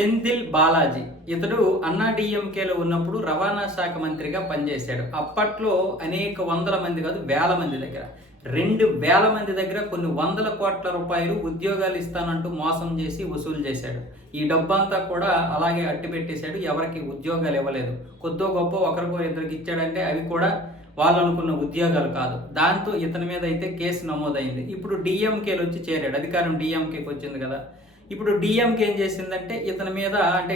సెంథిల్ బాలాజీ. ఇతడు అన్నా డిఎంకేలో ఉన్నప్పుడు రవాణా శాఖ మంత్రిగా పనిచేశాడు. అప్పట్లో అనేక వందల మంది కాదు వేల మంది దగ్గర. రెండు వేల మంది దగ్గర కొన్ని వందల కోట్ల రూపాయలు ఉద్యోగాలు ఇస్తానంటూ మోసం చేసి వసూలు చేశాడు. ఈ డబ్బంతా కూడా అలాగే అట్టి పెట్టేశాడు ఎవరికి ఉద్యోగాలు ఇవ్వలేదు. కొద్దో గొప్ప ఒకరికో ఇద్దరికి ఇచ్చాడంటే అవి కూడా వాళ్ళు అనుకున్న ఉద్యోగాలు కాదు. దాంతో ఇతని మీద అయితే కేసు నమోదైంది. ఇప్పుడు డిఎంకేలు వచ్చి చేరాడు. అధికారం డిఎంకేకి వచ్చింది కదా. ఇప్పుడు డిఎంకి ఏం చేసిందంటే ఇతని మీద అంటే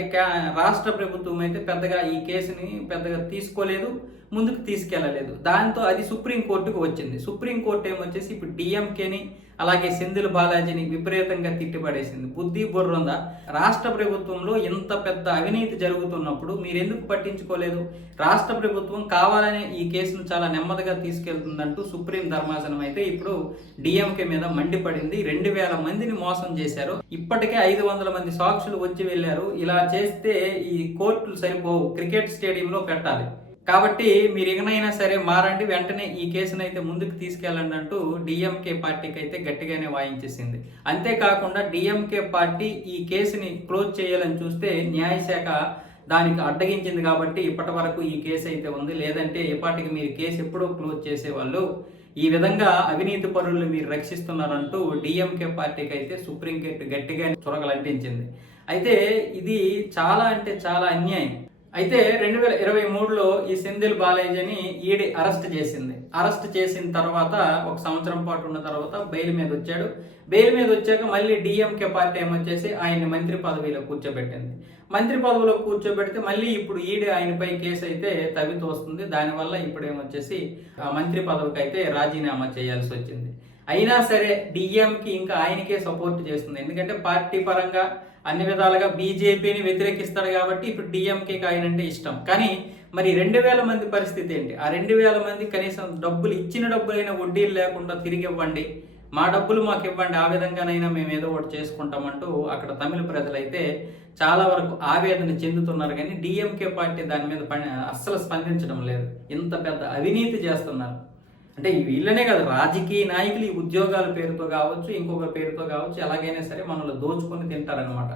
రాష్ట్ర ప్రభుత్వం అయితే పెద్దగా ఈ కేసుని పెద్దగా తీసుకోలేదు. ముందుకు తీసుకెళ్ళలేదు. దాంతో అది సుప్రీంకోర్టుకు వచ్చింది. సుప్రీంకోర్టు ఏమొచ్చేసి ఇప్పుడు డిఎంకేని అలాగే సెంధిల్ బాలాజీని విపరీతంగా తిట్టిపడేసింది. బుద్ధి బుర్రందా? రాష్ట్ర ప్రభుత్వంలో ఇంత పెద్ద అవినీతి జరుగుతున్నప్పుడు మీరు ఎందుకు పట్టించుకోలేదు? రాష్ట్ర ప్రభుత్వం కావాలనే ఈ కేసును చాలా నెమ్మదిగా తీసుకెళ్తుందంటూ సుప్రీం ధర్మాసనం అయితే ఇప్పుడు డిఎంకే మీద మండిపడింది. రెండు వేల మందిని మోసం చేశారు. ఇప్పటికే ఐదు వందల మంది సాక్షులు వచ్చి వెళ్ళారు. ఇలా చేస్తే ఈ కోర్టులు సరిపోవు. క్రికెట్ స్టేడియంలో పెట్టాలి. కాబట్టి మీరు ఎగనైనా సరే మారండి వెంటనే ఈ కేసును అయితే ముందుకు తీసుకెళ్ళండి అంటూ డిఎంకే పార్టీకి అయితే గట్టిగానే వాయించేసింది. అంతేకాకుండా డిఎంకే పార్టీ ఈ కేసుని క్లోజ్ చేయాలని చూస్తే న్యాయశాఖ దానికి అడ్డగించింది కాబట్టి ఇప్పటి వరకు ఈ కేసు అయితే ఉంది. లేదంటే ఇప్పటికి మీరు కేసు ఎప్పుడో క్లోజ్ చేసేవాళ్ళు ఈ విధంగా అవినీతి పరులను మీరు రక్షిస్తున్నారంటూ డిఎంకే పార్టీకి అయితే సుప్రీంకోర్టు గట్టిగా చురగలంటించింది అయితే ఇది చాలా అంటే చాలా అన్యాయం. అయితే రెండు వేల ఇరవై మూడులో ఈ సెంధిల్ బాలేజీని ఈడీ అరెస్ట్ చేసింది. అరెస్ట్ చేసిన తర్వాత ఒక సంవత్సరం పాటు ఉన్న తర్వాత బెయిల్ మీద వచ్చాడు. బెయిల్ మీద వచ్చాక మళ్ళీ డిఎంకే పార్టీ ఏమొచ్చేసి ఆయన్ని మంత్రి పదవిలో కూర్చోబెట్టింది. మంత్రి పదవిలో కూర్చోబెడితే మళ్ళీ ఇప్పుడు ఈడీ ఆయనపై కేసు అయితే తవ్వితోస్తుంది. దానివల్ల ఇప్పుడు ఏమొచ్చేసి మంత్రి పదవికి అయితే రాజీనామా చేయాల్సి వచ్చింది అయినా సరే డిఎంకి ఇంకా ఆయనకే సపోర్ట్ చేస్తుంది. ఎందుకంటే పార్టీ పరంగా అన్ని విధాలుగా బీజేపీని వ్యతిరేకిస్తాడు కాబట్టి ఇప్పుడు డిఎంకేకి ఆయన అంటే ఇష్టం. కానీ మరి రెండు వేల మంది పరిస్థితి ఏంటి? ఆ రెండు వేల మంది కనీసం డబ్బులు ఇచ్చిన డబ్బులైనా వడ్డీలు లేకుండా తిరిగి ఇవ్వండి. మా డబ్బులు మాకు ఇవ్వండి. ఆ విధంగానైనా మేము ఏదో ఒకటి చేసుకుంటామంటూ అక్కడ తమిళ ప్రజలైతే చాలా వరకు ఆవేదన చెందుతున్నారు. కానీ డిఎంకే పార్టీ దాని మీద పని అస్సలు స్పందించడం లేదు. ఇంత పెద్ద అవినీతి చేస్తున్నారు. అంటే వీళ్ళనే కాదు రాజకీయ నాయకులు ఈ ఉద్యోగాల పేరుతో కావచ్చు ఇంకొక పేరుతో కావచ్చు ఎలాగైనా సరే మనల్ని దోచుకొని తింటారనమాట